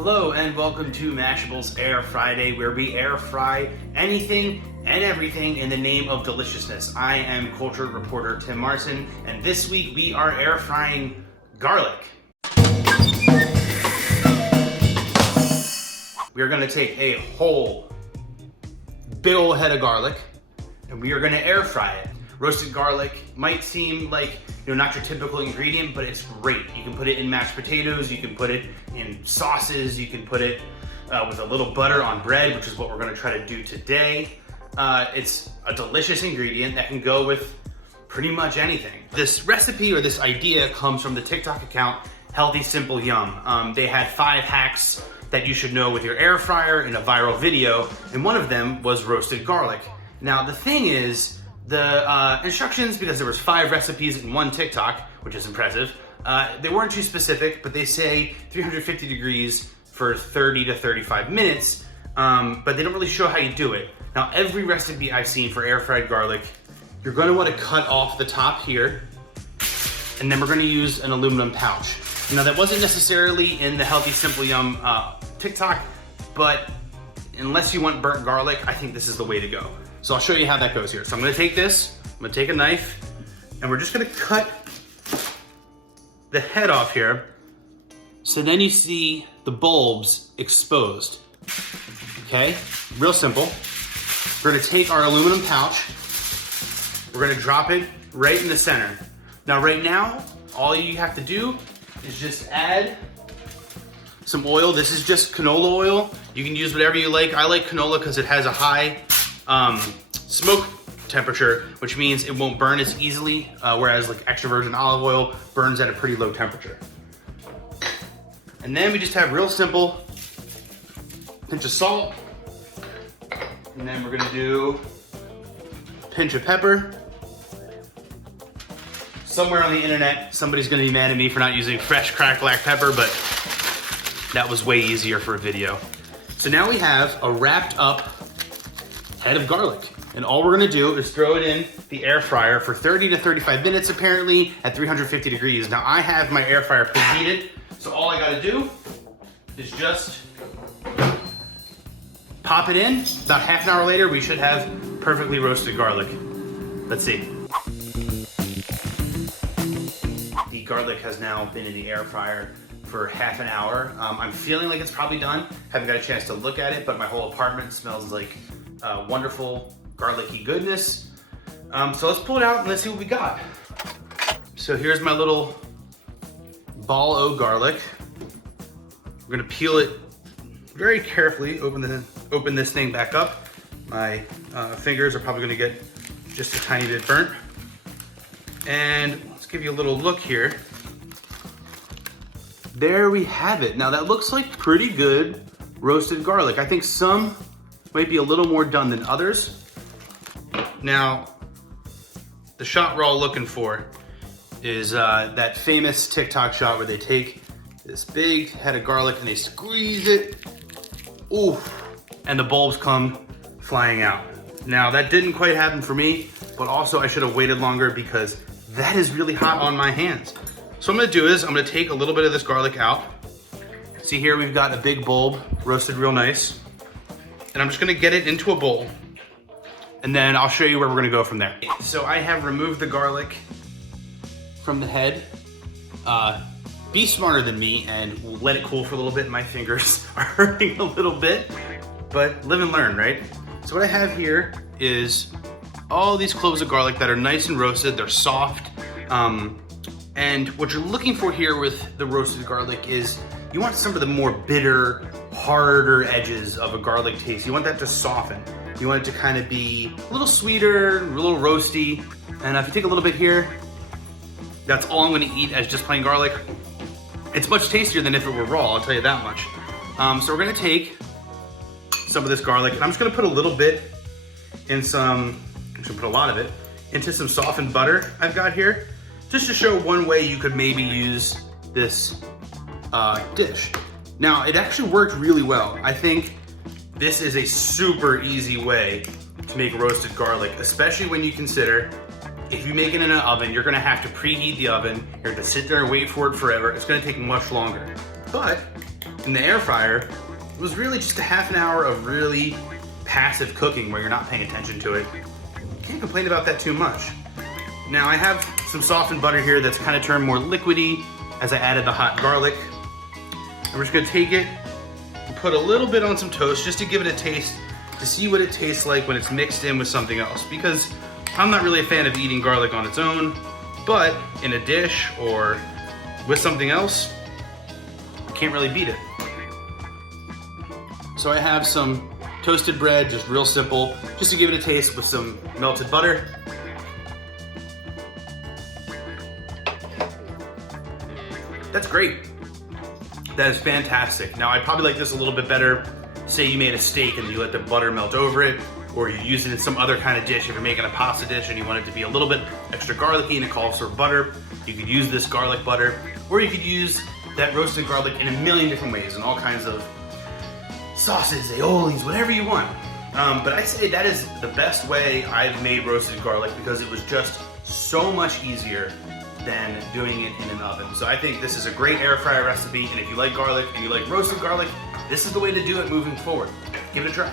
Hello and welcome to Mashable's Air Friday, where we air fry anything and everything in the name of deliciousness. I am culture reporter Tim Martin, and this week we are air frying garlic. We are going to take a whole big old head of garlic and we are going to air fry it. Roasted garlic might seem like, not your typical ingredient, but it's great. You can put it in mashed potatoes, you can put it in sauces, you can put it with a little butter on bread, which is what we're gonna try to do today. It's a delicious ingredient that can go with pretty much anything. This recipe or this idea comes from the TikTok account, Healthy Simple Yum. They had 5 hacks that you should know with your air fryer in a viral video, and one of them was roasted garlic. Now the thing is, the instructions, because there was 5 recipes in one TikTok, which is impressive, they weren't too specific, but they say 350 degrees for 30 to 35 minutes, but they don't really show how you do it. Now, every recipe I've seen for air fried garlic, you're gonna wanna cut off the top here, and then we're gonna use an aluminum pouch. Now, that wasn't necessarily in the Healthy Simple Yum TikTok, but unless you want burnt garlic, I think this is the way to go. So I'll show you how that goes here. So I'm gonna take this, I'm gonna take a knife, and we're just gonna cut the head off here. So then you see the bulbs exposed. Okay, real simple. We're gonna take our aluminum pouch, we're gonna drop it right in the center. Now right now, all you have to do is just add some oil. This is just canola oil. You can use whatever you like. I like canola because it has a high smoke temperature, which means it won't burn as easily, whereas like extra virgin olive oil burns at a pretty low temperature. And then we just have real simple pinch of salt, and then we're gonna do a pinch of pepper. Somewhere on the internet, somebody's gonna be mad at me for not using fresh cracked black pepper, but that was way easier for a video. So now we have a wrapped up head of garlic. And all we're gonna do is throw it in the air fryer for 30 to 35 minutes, apparently at 350 degrees. Now I have my air fryer preheated, so all I gotta do is just pop it in. About half an hour later, we should have perfectly roasted garlic. Let's see. The garlic has now been in the air fryer for half an hour. I'm feeling like it's probably done. Haven't got a chance to look at it, but my whole apartment smells like wonderful garlicky goodness. So let's pull it out and let's see what we got. So here's my little ball o' garlic. We're gonna peel it very carefully, open this thing back up. My fingers are probably gonna get just a tiny bit burnt. And let's give you a little look here. There we have it. Now that looks like pretty good roasted garlic. I think some might be a little more done than others. Now, the shot we're all looking for is that famous TikTok shot where they take this big head of garlic and they squeeze it, ooh, and the bulbs come flying out. Now, that didn't quite happen for me, but also I should have waited longer because that is really hot on my hands. So what I'm gonna do is I'm gonna take a little bit of this garlic out. See here, we've got a big bulb roasted real nice. And I'm just gonna get it into a bowl, and then I'll show you where we're gonna go from there. So I have removed the garlic from the head. Be smarter than me and let it cool for a little bit. My fingers are hurting a little bit, but live and learn, right? So what I have here is all these cloves of garlic that are nice and roasted, they're soft. And what you're looking for here with the roasted garlic is you want some of the more bitter, harder edges of a garlic taste. You want that to soften. You want it to kind of be a little sweeter, a little roasty. And if you take a little bit here, that's all I'm gonna eat as just plain garlic. It's much tastier than if it were raw, I'll tell you that much. So we're gonna take some of this garlic, and I'm just gonna put a little bit in some, I'm just gonna put a lot of it, into some softened butter I've got here, just to show one way you could maybe use this dish. Now, it actually worked really well. I think this is a super easy way to make roasted garlic, especially when you consider if you make it in an oven, you're gonna have to preheat the oven. You're gonna sit there and wait for it forever. It's gonna take much longer. But in the air fryer, it was really just a half an hour of really passive cooking where you're not paying attention to it. Can't complain about that too much. Now I have some softened butter here that's kind of turned more liquidy as I added the hot garlic. And we're just gonna take it and put a little bit on some toast just to give it a taste, to see what it tastes like when it's mixed in with something else. Because I'm not really a fan of eating garlic on its own, but in a dish or with something else, I can't really beat it. So I have some toasted bread, just real simple, just to give it a taste with some melted butter. That's great. That is fantastic. Now I'd probably like this a little bit better. Say you made a steak and you let the butter melt over it, or you use it in some other kind of dish. If you're making a pasta dish and you want it to be a little bit extra garlicky and it calls for butter, you could use this garlic butter, or you could use that roasted garlic in a million different ways, in all kinds of sauces, aiolis, whatever you want. But I say that is the best way I've made roasted garlic because it was just so much easier than doing it in an oven. So I think this is a great air fryer recipe, and if you like garlic and you like roasted garlic, this is the way to do it moving forward. Give it a try.